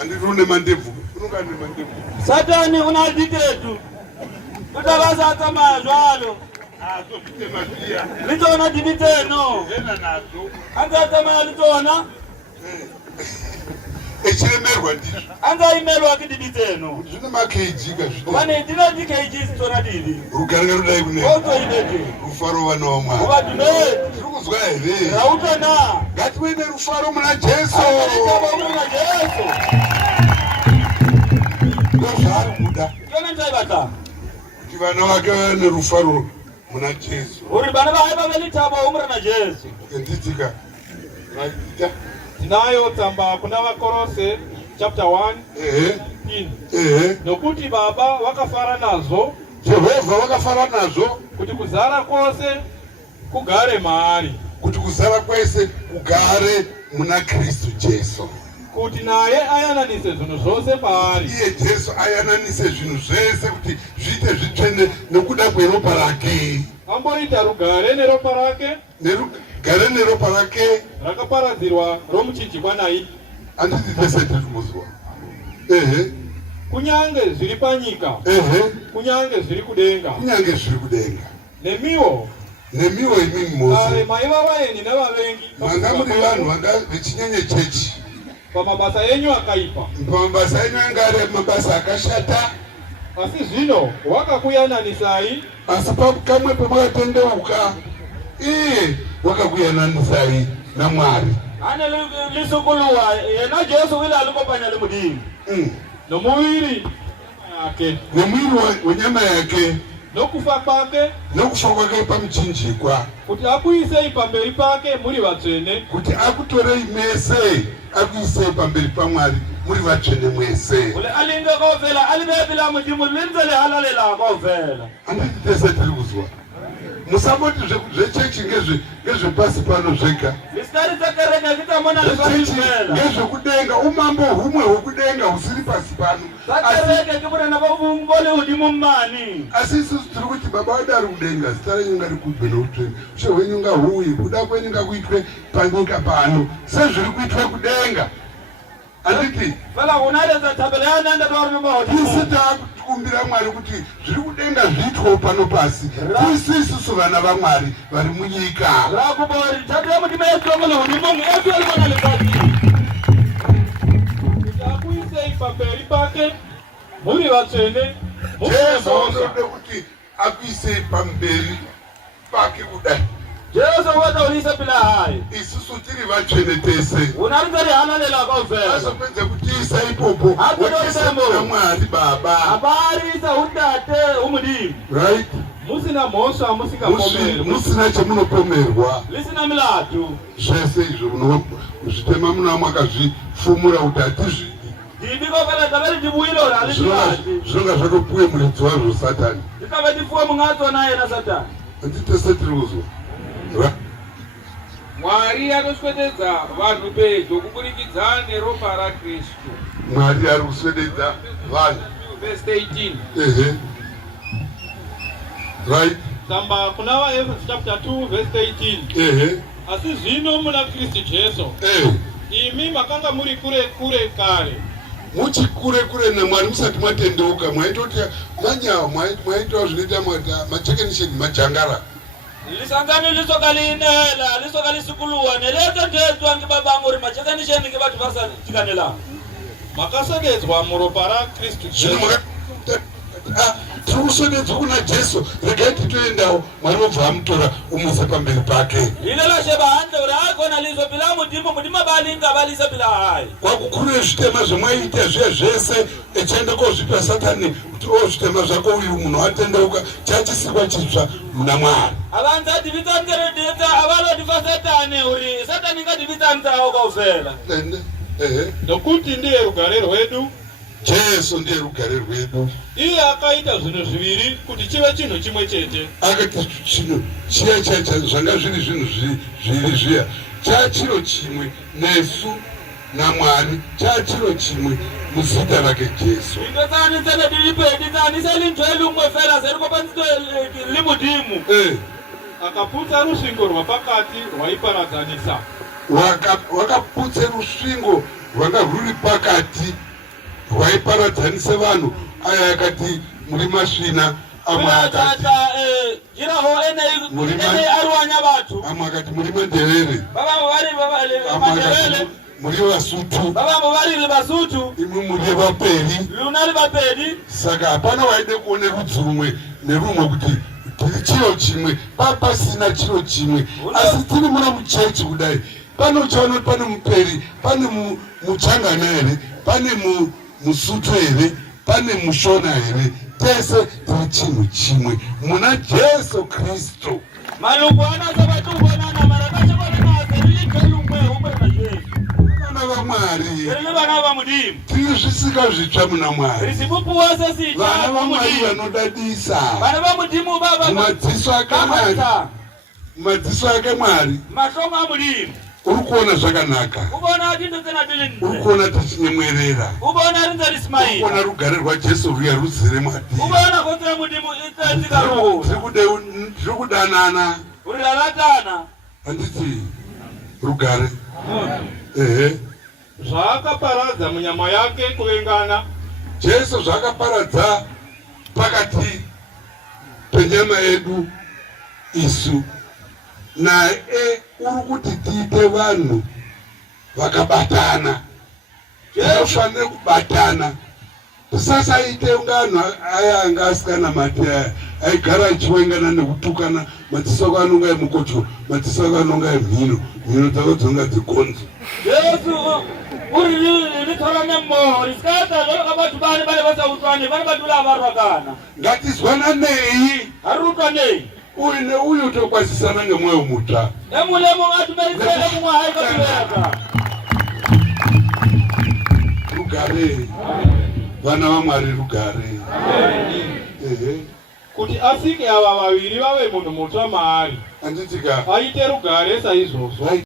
Andirune mandevu. Unongane mandevu. Satani unaditetu. Utavaza kama jwalo. Tofitema pia. Litona dibiteno. Ena nazo. Anga kama litona. Echiremerwa ndizvo. Anga imerwa kidibiteno. Zvine makejika zvito. Vane ndina dikeji stona didi. Rugarga rudai kune. Oto inete. Rufaro vana wamwari. Uvadume. Zvirikuzwa here. Rautona. Ngatiwene rufaro muna Jesu. Akatitaba muna Jesu. Ndozvaari kuda. Yona ntaibata. Kuti vana vake vane rufaro muna Jesu. Uri bana vaiva velitaba umra na Jesu. Nditika. Raita. Tinayo tsamba kuna Vakorose chapter 1 nokuti baba vakafara nazo Jehovha vakafara nazo kuti kuzara kwose kugare maari, kuti kuzara kwese kugare muna Kristu Jesu, kuti naye ayananise zvinhu zvose paari. Iye Jesu ayananise zvinhu zvese kuti zviite zvitsvene nekuda kweropa rake. Amboita rugare neropa rake, nerugare neropa rake rakaparadzirwa romuchinjikwa naye. Anditi tese tiri kuzwa. Kunyange zviri panyika, kunyange zviri kudenga, kunyange zviri kudenga, nemiwo imimi mose kare maiva vaeni nevavengi manga muri vanhu vanga vechinyenyechechi pamabasa enyu akaipa, pamabasa enyu anga ari mabasa akashata. Asi zvino wakakuyananisai, asi pakamwe pamakatendeuka iye wakakuyananisai naMwari. Ane lisukuluwa yena Jesu wile alikopanya limudini. nomuviri yake, nemwiri wenyama yake, nokufa kwake, nokufa kwake pamuchinjikwa, kuti akuisei pamberi pake muri vatsvene, kuti akutorei mese akuisei pamberi paMwari muri vatsvene mwese. Ule alinga kovela alibebila mudimu linzele halalela kovela. Anditi tese tiri kuzwa. Musamboti zvechechi ngezvepasi pano zvega. Ngezvekudenga, umambo humwe hwekudenga husiri pasi pano. Asi isusu tiri kuti baba wedu ari kudenga, zita renyu ngarikudzwe noutsvene, ushe hwenyu ngahuuye, kuda kwenyu ngakuitwe panyika pano sezviri kuitwe kudenga. Anditi isi takumbira Mwari kuti zviri kudenga zviitwewo pano pasi. Isi isusu vana vaMwari vari munyika. kuti akuisei pamberi pake muri vatsvene, Jesu unode kuti akuisei pamberi pake kudai. Jesu wata ulisa bila hai. Isusu tiri vatsvene tese. Unarizari halalela kovela. Azopedza kutiisa ipopo waisa muna Mwari Baba. Abarisa utate umudini. Right? musina mhosva musikapomerwa, musina chamunopomerwa. Lisina milatu. Zvese izvo muzvitema muna makazvifumura kuti hatizvidi. Dibiko vela tabeli dibuilo la alishimati. Zvonga zvatopuwe muridzi wazvo Satani. Dikave difuwe mungato naye na Satani. Anditese tiri kuzwa. Mwari anoswededza vanhu pedyo kuburikidza neropa raKristu. Mwari ari kuswededza vanhu. Verse 18. Right? tsamba kuna vaEfeso chapter 2 verse 18. Asi zvino muna Kristu Jesu, imi makanga muri kure kare, muchikure naMwari musati mwatendeuka, mwaitoti manyawa, mwaitawo zvinoita machekenisheni majangara. Lisangani lisokalinela, lisokalisukuluwa, neleta ndezwa ngibabangu ri machekanisheni ngibatu varsa tikanela. makaswededzwa muropa raKristu Jesu. Tiri kuswededzwa kuna Jesu, regai titoendawo, Mwari obva amutora umusa pamberi pake. Lilela sheba hande uri akona lizo bila mudima balinga balisa bila hai. Kwakukure zvitema zvamwaita zviya zvese echienda kozvipa Satani kuti zvitema zvako uyu munhu atendeuka chachisirwa chitsva muna Mwari. Avanza divita ngeredita avalo diva Satani uri Satani ngadivita ntawo kovela. Nokuti ndiye rugare rwedu, Jesu ndiye rugare rwedu. iye akaita zvinhu zviviri kuti chive chinhu chimwe chete. Akati chinhu chiya zvanga zviri zvinhu zviviri zviya chachiro chimwe nesu naMwari, chachiro chimwe muzita rake Jesu. Ndotsanitsele dilipedi tsaniseli ntweli umwe fela serikopanzito limudimu. Akaputsa rusvingo rwapakati rwaiparadzanisa. Wakaputse rusvingo rwanga rwuri pakati rwaiparadzanisa vanhu. Aya yakati muri masvina, amwe akati amwe akati muri manderere, amwe akati muri vasutu, imwe muri vaperi. Saka hapana waide kuone rudzi rumwe nerumwe kuti tiri chiro chimwe, pasina chiro chimwe, asi tiri muna muchechi kudai. Pano uchaona pane muperi, pane muchangana here, pane musutu here, pane mushona here, tese tiri chinhu chimwe muna Jesu Kristu. Vana vaMwari tiri zvisika zvitsva muna Mwari, vana vaMwari vanodadisa mumadziso ake Mwari. Uri kuona zvakanaka, uri kuona tichinyemwerera, uri kuona rugare rwaJesu ruya ruzere matiri, tiri kudanana, handiti rugare. Zvakaparadza munyama yake kuvengana. Jesu zvakaparadza pakati penyama yedu isu naye. Uri kuti tiite vanhu vakabatana, tinofanira kubatana. Tisasaite ungano aya anga asikanamati aya aigara achiwengana nekutukana, madziso ako anonga emukotyo, madziso ako anonga emhino, mhino dzako dzinonga dzigonzo. Jesu uri ritora nemo riskata lokabatu bani bale vasautwane bani badula varwakana. Ngatizwananei, harutwa nei. Uyu neuyu tokwazisana ngemwoyo mutsva. Emulemo atumerisele mumwe haikatuweka. Rugare. Vana vaMwari rugare. Kuti asike ava vaviri vave munhu mutsva maari. Anditika aite rugare saizvozvo.